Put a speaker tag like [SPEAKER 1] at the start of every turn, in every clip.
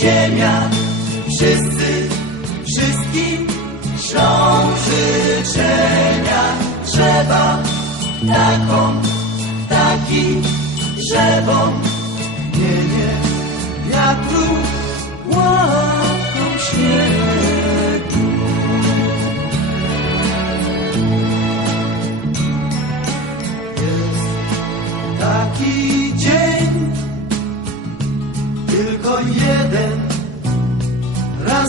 [SPEAKER 1] ziemia, wszyscy, wszystkim ślą życzenia. Drzewa, taką, taki, drzewom, nie, nie, wiatru,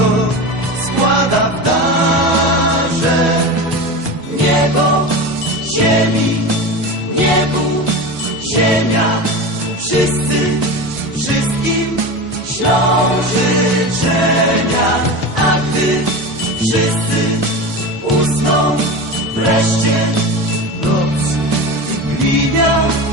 [SPEAKER 1] Go składa w darze. Niebo, ziemi, niebu, ziemia, wszyscy, wszystkim ślą życzenia, a gdy wszyscy usną wreszcie noc nieba.